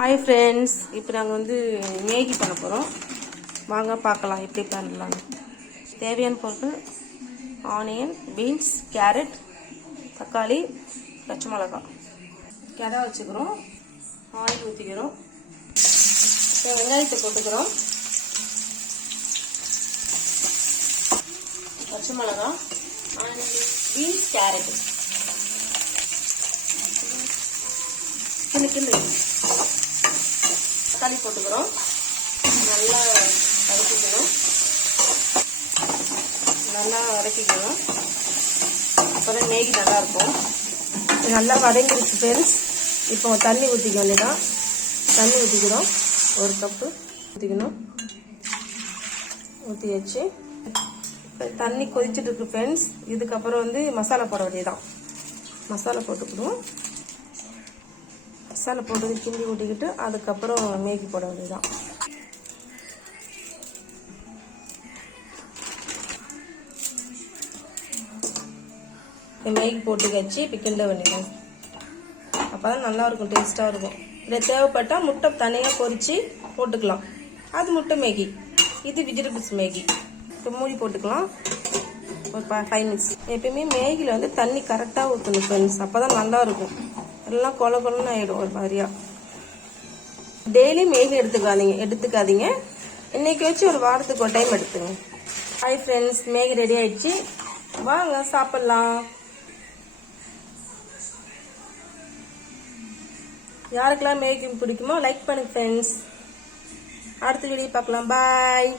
Hi friends, இப்போ நாங்க வந்து மேகி பண்ண போறோம். வாங்க பார்க்கலாம் எப்படி பண்ணலாம். தேவையான பொருட்கள் ஆனியன், பீன்ஸ், கேரட், தக்காளி, பச்சை மிளகாய். கடாய் வச்சுக்கிறோம். ஆயில் ஊத்திக்கிறோம். வெங்காயத்தை போட்டுக்கிறோம். பச்சை மிளகாய், ஆனியன், பீன்ஸ், கேரட். கிண்டு தக்காளி போட்டுக்கிறோம். நல்லா வதக்கிக்கணும். அப்போதான் மேகி நல்லா இருக்கும். நல்லா வதங்கிடுச்சு ஃப்ரெண்ட்ஸ். இப்போ தண்ணி ஊற்றிக்க வேண்டியதான். தண்ணி ஊற்றிக்கிறோம். 1 கப்பு ஊற்றிக்கணும். ஊற்றி வச்சு தண்ணி கொதிச்சுட்டு இருக்கு ஃப்ரெண்ட்ஸ். இதுக்கப்புறம் வந்து மசாலா போட வேண்டியதான். மசாலா போட்டுக்கணும். மசாலா போட்டு கிண்டி ஊட்டிக்கிட்டு அதுக்கப்புறம் மேகி போட வேண்டியதுதான். மேகி போட்டு வச்சு இப்போ கிண்ட வேண்டியதான். அப்போதான் நல்லா இருக்கும், டேஸ்ட்டாக இருக்கும். இதில் தேவைப்பட்டால் முட்டை தனியாக பொரிச்சு போட்டுக்கலாம். அது முட்டை மேகி, இது வெஜிடபிள்ஸ் மேகி. இப்போ மூடி போட்டுக்கலாம் ஒரு 5 மினிட்ஸ். எப்பயுமே மேகியில் வந்து தண்ணி கரெக்டாக ஊற்றணும் ஃப்ரெண்ட்ஸ். அப்போ தான் நல்லா இருக்கும். எல்லாம் கொலன்னு ஆயிடும் ஒரு மாதிரியா. டெய்லி மேகி எடுத்துக்காதீங்க. இன்னைக்கு வச்சு ஒரு வாரத்துக்கு ஒரு டைம் எடுத்துங்க. ஹாய் ஃப்ரெண்ட்ஸ், மேகி ரெடி ஆயிடுச்சு. வாங்க சாப்பிடலாம். யாருக்கெல்லாம் மேகி பிடிக்குமோ லைக் பண்ணுங்க ஃப்ரெண்ட்ஸ். அடுத்த வீடியோ பார்க்கலாம். பாய்.